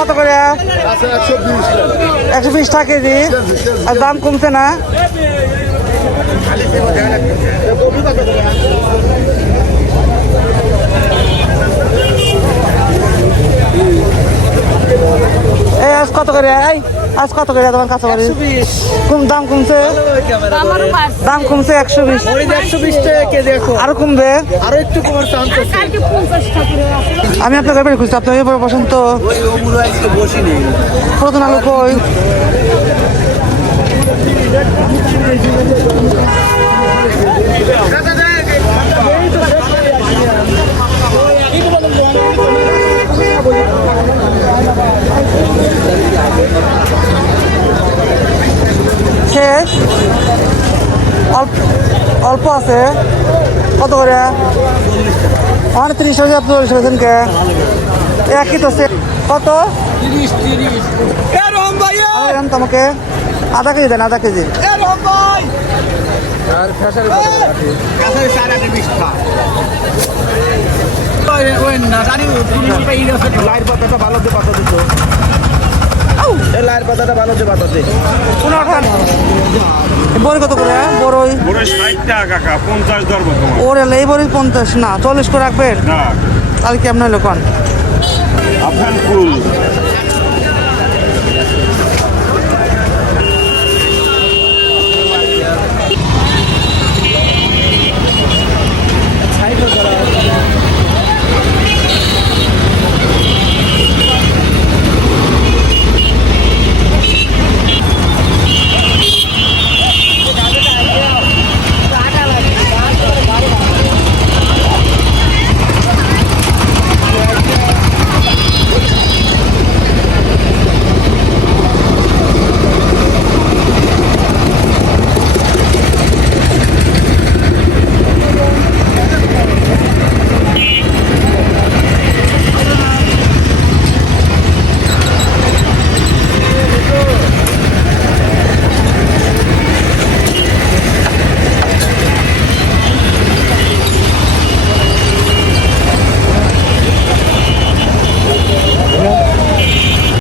কত করে? একশো বিশ। টাকা কেজি। আর দাম কমছে না? কত করে? এই আজ কত করে তোমার কাছে বাড়ি কম দাম কমছে? দাম কমছে একশো বিশ। একশো বিশ আরও কমবে? আরও একটু কমার চান্স আমি আপনার ব্যাপারে খুঁজছি আপনার এবার বসন্ত ওই ওগুলো আজকে বসি প্রথম আলো কই শেষ অল্প অল্প আছে। কত করে? আমার তিরিশ হাজার চল্লিশ হাজার কে একই তো সে কত? তোমাকে আধা কেজি দেন আধা কেজি। ভালো দিয়ে পাতা দিত লাইট পাতাটা ভালো দিয়ে পাতা দে। কোনো খান কত করে বড়ই। পুরো ষাট টাকা কাকা পঞ্চাশ ওর এই বড়ই পঞ্চাশ। না চল্লিশ করে রাখবেন না। তাহলে কেমন হলো কোন? আফগান ফুল।